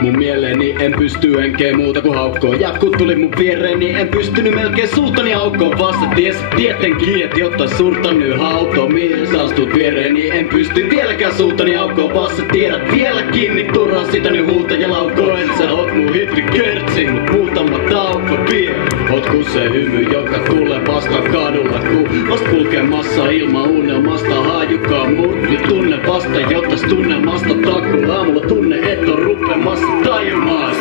mun mieleeni, en pysty enkeä muuta kuin haukkoa. Ja kun tuli mun viereen, niin en pystynyt melkein sultani aukkoon. Vasta ties tietenkin, et jotta surta nyt hauto. Mies astut viereen, niin en pysty vieläkään sultani aukkoon. Vasta tiedät vieläkin, niin turhaa sitä nyt huuta ja laukkoa. Et sä oot mun hitrikertsi, mut muutama tauko vie. Oot ku se hymy, joka tulee vasta kadulla. Kun vast kulkee massa ilman unelmasta hajukaa mut. Niin tunne vasta, jotta tunnelmasta takuu. Aamulla tunne, et on rupemassa tajumaan.